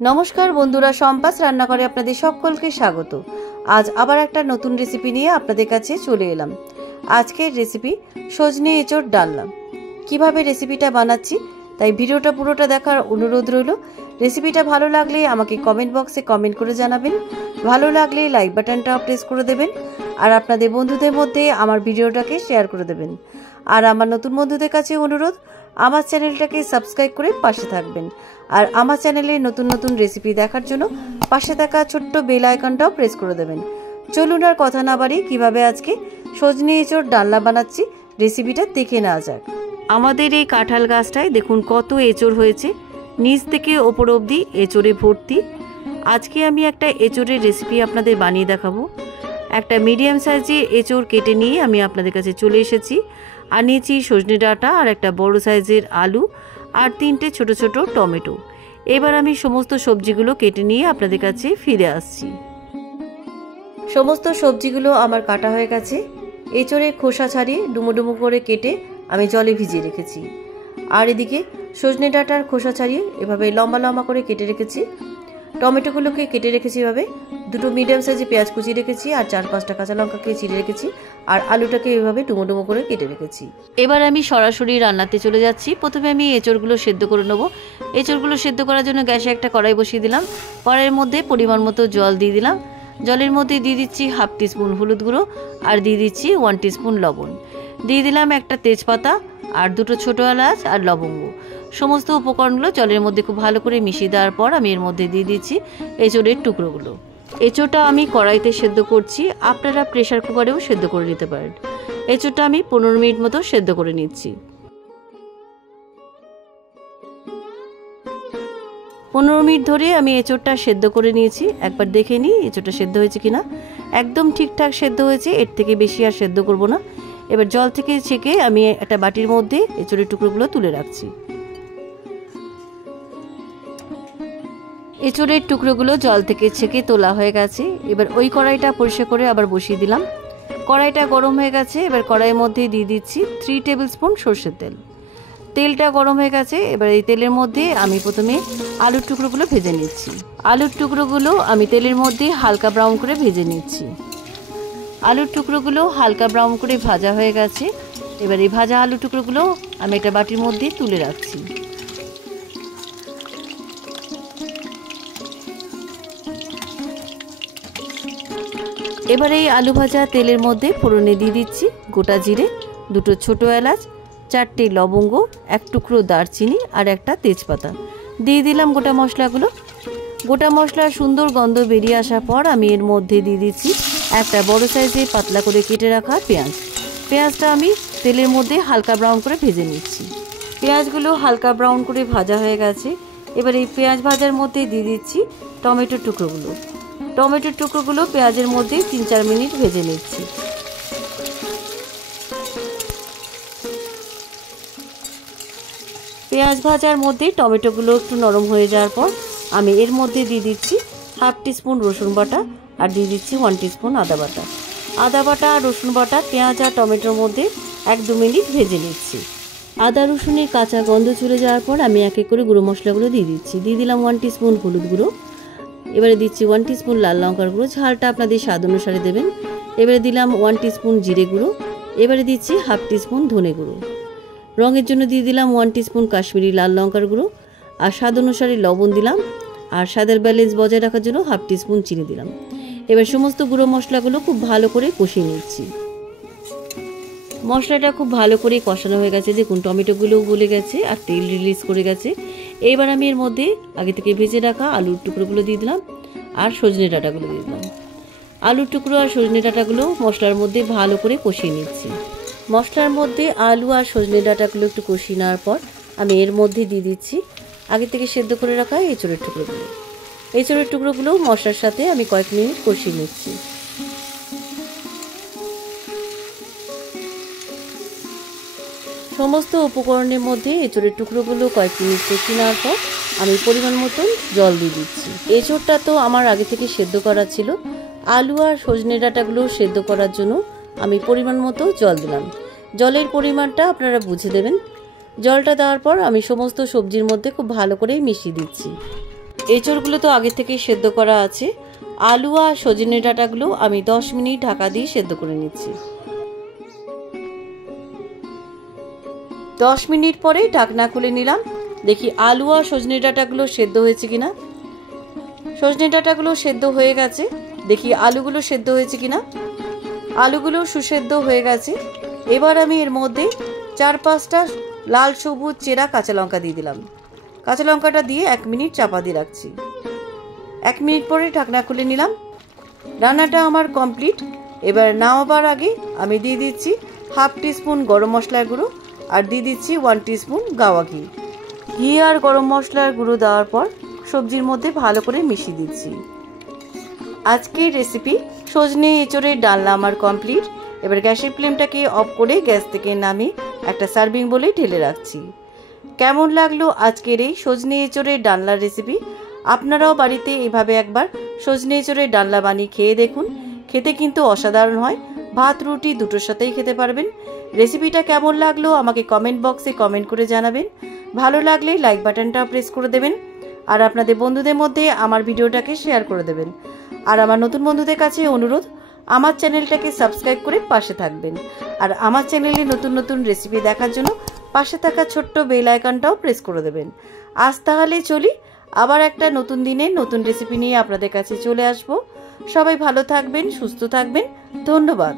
नमस्कार बंधुरा सम्पास रान्नाघरे आपनादेर सकलके स्वागत। आज आबार एकटा नतून रेसिपि निये आपनादेर काछे चले एलाम। आजकेर रेसिपि सजने एचोड़ डालना। किभाबे रेसिपिटा बानाच्छि ताई भिडियोटा पुरोटा देखार अनुरोध रइल। रेसिपिटा भालो लागले आमाके कमेंट बक्से कमेंट करे जानाबेन, भालो लागले लाइक बाटनटा प्रेस करे देबेन और आपनादेर बंधुदेर मध्ये आमार भिडियोटाके शेयर करे देबेन। और आमार नतून बंधुदेर काछे अनुरोध आमार चैनलटाके सबस्क्राइब करे पाशे थाकबेन और आमार चैनेले नतून नतून रेसिपि देखार जोन्नो पाशे थाका छोट्ट बेल आइकनटाओ प्रेस करे देबेन। चलुन आर कथा ना बाड़िये किभाबे आजके सजने एचोड़ डालना बानाच्छि रेसिपिटा देखे नेওয়া যাক। आमादेर এই কাঁঠাল গাছটায় দেখুন কত এচোড় হয়েছে, নিচ থেকে ওপর অবধি এচোড়ে ভর্তি। আজকে আমি একটা এচোড়ের রেসিপি আপনাদের বানিয়ে দেখাবো। একটা মিডিয়াম সাইজের এচোড় কেটে নিয়ে আমি আপনাদের কাছে চলে এসেছি। আর নিয়েছি সজনে ডাঁটা আর একটা বড় সাইজের আলু আর তিনটে ছোট ছোট টমেটো। এবার আমি সমস্ত সবজিগুলো কেটে নিয়ে আপনাদের কাছে ফিরে আসছি। সমস্ত সবজিগুলো আমার কাটা হয়ে গেছে। এচোড়ের খোসা ছাড়িয়ে ডুমো ডুমো করে কেটে আমি জলে ভিজিয়ে রেখেছি। আর এদিকে সজনে ডাঁটার খোসা ছাড়িয়ে এভাবে লম্বা লম্বা করে কেটে রেখেছি। টমেটোগুলোকে কেটে রেখেছি এভাবে। দুটো মিডিয়াম সাইজের পেঁয়াজ কুচি রেখেছি আর 4-5টা কাঁচা লঙ্কাকে চিড়ে রেখেছি আর আলুটাকে এভাবে ডুমো ডুমো করে কেটে রেখেছি। এবার আমি সরাসরি রান্নাতে চলে যাচ্ছি। প্রথমে আমি এঁচড়গুলো সেদ্ধ করে নেব। এঁচড়গুলো সেদ্ধ করার জন্য গ্যাসে একটা কড়াই বসিয়ে দিলাম। কড়াইয়ের মধ্যে পরিমাণ মতো জল দিয়ে দিলাম। জলের মধ্যে দিয়ে দিচ্ছি হাফ টিস্পুন হলুদ গুঁড়ো আর দিয়ে দিচ্ছি 1 টিস্পুন লবণ। দিয়ে দিলাম একটা তেজপাতা আর দুটো ছোটো এলাচ আর লবঙ্গ। সমস্ত উপকরণগুলো জলের মধ্যে খুব ভালো করে মিশিয়ে দেওয়ার পর আমি এর মধ্যে দিয়ে দিচ্ছি এঁচড়ের টুকরোগুলো। এঁচড়টা আমি কড়াইতে সেদ্ধ করছি, আপনারা প্রেসার কুকারেও সেদ্ধ করে নিতে পারেন। এঁচড়টা আমি 15 মিনিট মতো সেদ্ধ করে নিচ্ছি। 15 মিনিট ধরে আমি এঁচড়টা সেদ্ধ করে নিয়েছি। একবার দেখে নিই এঁচড়টা সেদ্ধ হয়েছে কিনা। একদম ঠিকঠাক সেদ্ধ হয়েছে, এর থেকে বেশি আর সেদ্ধ করব না। এবার জল থেকে ছেঁকে আমি একটা বাটির মধ্যে এঁচড়ের টুকরোগুলো তুলে রাখছি। এঁচড়ের টুকরোগুলো জল থেকে ছেঁকে তোলা হয়ে গেছে। এবার ওই কড়াইটা পরিষ্কার করে আবার বসিয়ে দিলাম। কড়াইটা গরম হয়ে গেছে। এবার কড়াইয়ের মধ্যে দিয়ে দিচ্ছি 3 টেবিল স্পুন সরষের তেল। তেলটা গরম হয়ে গেছে। এবার এই তেলের মধ্যে আমি প্রথমে আলুর টুকরোগুলো ভেজে নিচ্ছি। আলুর টুকরোগুলো আমি তেলের মধ্যে হালকা ব্রাউন করে ভেজে নিচ্ছি। আলুর টুকরোগুলো হালকা ব্রাউন করে ভাজা হয়ে গেছে। এবার এই ভাজা আলুর টুকরোগুলো আমি একটা বাটির মধ্যে তুলে রাখছি। এবার এই আলু ভাজা তেলের মধ্যে ফোড়নে দিয়ে দিচ্ছি গোটা জিরে, দুটো ছোট এলাচ, 4টে লবঙ্গ, এক টুকরো দারচিনি আর একটা তেজপাতা। দিয়ে দিলাম গোটা মশলাগুলো। গোটা মশলার সুন্দর গন্ধ বেরিয়ে আসার পর আমি এর মধ্যে দিয়ে দিচ্ছি একটা বড় সাইজের পাতলা করে কেটে রাখা পেঁয়াজ। পেঁয়াজটা আমি তেলের মধ্যে হালকা ব্রাউন করে ভেজে নিচ্ছি। পেঁয়াজগুলো হালকা ব্রাউন করে ভাজা হয়ে গেছে। এবার এই পেঁয়াজ ভাজার মধ্যে দিয়ে দিচ্ছি টমেটোর টুকরোগুলো। টমেটোর টুকরোগুলো পেঁয়াজের মধ্যে 3-4 মিনিট ভেজে নিচ্ছি। পেঁয়াজ ভাজার মধ্যে টমেটোগুলো একটু নরম হয়ে যাওয়ার পর আমি এর মধ্যে দিয়ে দিচ্ছি হাফ টিস্পুন রসুন বাটা আর দিয়ে দিচ্ছি 1 টিস্পুন আদা বাটা। আদা বাটা আর রসুন বাটা পেঁয়াজ আর টমেটোর মধ্যে 1-2 মিনিট ভেজে নিচ্ছি। আদা রসুনের কাঁচা গন্ধ চলে যাওয়ার পর আমি এক এক করে গুঁড়ো মশলাগুলো দিয়ে দিচ্ছি। দিয়ে দিলাম 1 টিস্পুন হলুদ গুঁড়ো। এবারে দিচ্ছি 1 টিস্পুন লাল লঙ্কার গুঁড়ো, ঝালটা আপনাদের স্বাদ অনুসারে দেবেন। এবারে দিলাম 1 টিস্পুন জিরে গুঁড়ো। এবারে দিচ্ছি হাফ টিস্পুন ধনে গুঁড়ো। রঙের জন্য দিয়ে দিলাম 1 টিস্পুন কাশ্মীরি লাল লঙ্কার গুঁড়ো আর স্বাদ অনুসারে লবণ দিলাম আর স্বাদের ব্যালেন্স বজায় রাখার জন্য হাফ টিস্পুন চিনি দিলাম। এবার সমস্ত গুঁড়ো মশলাগুলো খুব ভালো করে কষিয়ে নিচ্ছি। মশলাটা খুব ভালো করে কষানো হয়ে গেছে। দেখুন টমেটোগুলোও গলে গেছে আর তেল রিলিজ করে গেছে। এবার আমি এর মধ্যে আগে থেকে ভেজে রাখা আলুর টুকরোগুলো দিয়ে দিলাম আর সজনে ডাঁটাগুলো দিয়ে দিলাম। আলুর টুকরো আর সজনে ডাঁটাগুলো মশলার মধ্যে ভালো করে কষিয়ে নিচ্ছি। মশলার মধ্যে আলু আর সজনে ডাঁটাগুলো একটু কষিয়ে নেওয়ার পর আমি এর মধ্যে দিয়ে দিচ্ছি আগে থেকে সেদ্ধ করে রাখা এঁচড়ের টুকরোগুলো। এঁচড়ের টুকরোগুলো মশলার সাথে আমি কয়েক মিনিট কষিয়ে নিচ্ছি। সমস্ত উপকরণের মধ্যে এঁচড়ের টুকরোগুলো কয়েক মিনিট কষিয়ে নেওয়ার পর আমি পরিমাণ মতন জল দিয়ে দিচ্ছি। এঁচড়টা তো আমার আগে থেকে সেদ্ধ করা ছিল। আলু আর সজনে ডাঁটাগুলো সেদ্ধ করার জন্য আমি পরিমাণ মতো জল দিলাম। জলের পরিমাণটা আপনারা বুঝে দেবেন। জলটা দেওয়ার পর আমি সমস্ত সবজির মধ্যে খুব ভালো করে মিশিয়ে দিচ্ছি। এঁচড়গুলো তো আগে থেকেই সেদ্ধ করা আছে। আলু আর সজনে ডাঁটাগুলো আমি 10 মিনিট ঢাকা দিয়ে সেদ্ধ করে নিচ্ছি। 10 মিনিট পরে ঢাকনা খুলে নিলাম, দেখি আলু আর সজনে ডাঁটাগুলো সেদ্ধ হয়েছে কিনা। সজনে ডাঁটাগুলো সেদ্ধ হয়ে গেছে, দেখি আলুগুলো সেদ্ধ হয়েছে কিনা। আলুগুলো সুসেদ্ধ হয়ে গেছে। এবার আমি এর মধ্যে 4-5টা লাল সবুজ চেরা কাঁচা লঙ্কা দিয়ে দিলাম। কাঁচা লঙ্কাটা দিয়ে 1 মিনিট চাপা দিয়ে রাখছি। 1 মিনিট পরে ঢাকনা খুলে নিলাম। রান্নাটা আমার কমপ্লিট। এবার নামাবার আগে আমি দিয়ে দিচ্ছি 1/2 টিস্পুন গরম মশলার গুঁড়ো আর দিয়ে দিচ্ছি 1 টিস্পুন গাওয়া ঘি। ঘি আর গরম মশলার গুঁড়ো দেওয়ার পর সবজির মধ্যে ভালো করে মিশিয়ে দিচ্ছি। আজকের রেসিপি সজনে এঁচড়ের ডালনা আমার কমপ্লিট। এবার গ্যাসের ফ্লেমটাকে অফ করে গ্যাস থেকে নামিয়ে একটা সার্ভিং বলে ঢেলে রাখছি। কেমন লাগলো আজকের এই সজনে এঁচড়ের ডালনার রেসিপি? আপনারাও বাড়িতে এভাবে একবার সজনে এঁচড়ের ডালনা বানিয়ে খেয়ে দেখুন। খেতে কিন্তু অসাধারণ হয়, ভাত রুটি দুটোর সাথেই খেতে পারবেন। রেসিপিটা কেমন লাগলো আমাকে কমেন্ট বক্সে কমেন্ট করে জানাবেন। ভালো লাগলে লাইক বাটনটা প্রেস করে দেবেন আর আপনাদের বন্ধুদের মধ্যে আমার ভিডিওটাকে শেয়ার করে দেবেন। আর আমার নতুন বন্ধুদের কাছে অনুরোধ, আমার চ্যানেলটাকে সাবস্ক্রাইব করে পাশে থাকবেন। আর আমার চ্যানেলে নতুন নতুন রেসিপি দেখার জন্য পাশে থাকা ছোট্ট বেল আইকনটাও প্রেস করে দেবেন। আজ তাহলে চলি, আবার একটা নতুন দিনে নতুন রেসিপি নিয়ে আপনাদের কাছে চলে আসব। সবাই ভালো থাকবেন, সুস্থ থাকবেন। ধন্যবাদ।